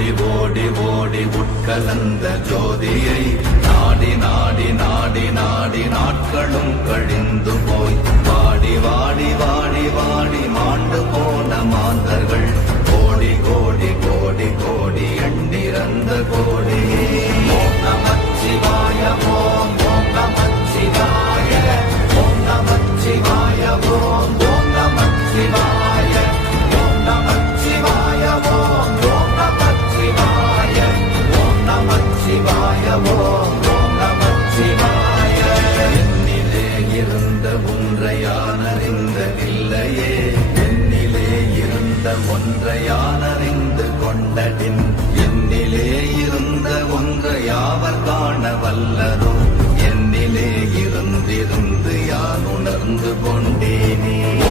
ஓடி ஓடி ஓடி உட்கலந்த ஜோதியை நாடி நாடி நாடி நாடி நாட்களும் கழிந்து போய் வாடி வாடி வாடி வாடி மாண்டு போன மாந்தர்கள் கோடி கோடி கோடி கோடி எண்ணிறந்த கோடி. ஓம் நமச்சிவாய ஓம் ஓம் நமச்சிவாய ஓம் நமச்சிவாய ஓம் ஓம் நமச்சிவாய ஓம் நமச்சிவாய ஓம் ஓம் நமச்சிவாய ஓம் நமச்சிவாய ஓம் ஓம் நமச்சிவாய. என்னிலே இருந்த ஒன்றையானறிந்ததில்லையே என்னிலே இருந்த ஒன்றையானறிந்து கொண்டடின் என்னிலே இருந்த ஒன்றையாவர் காண வல்லரோ என்னிலே இருந்திருந்து யான் உணர்ந்து கொண்டே.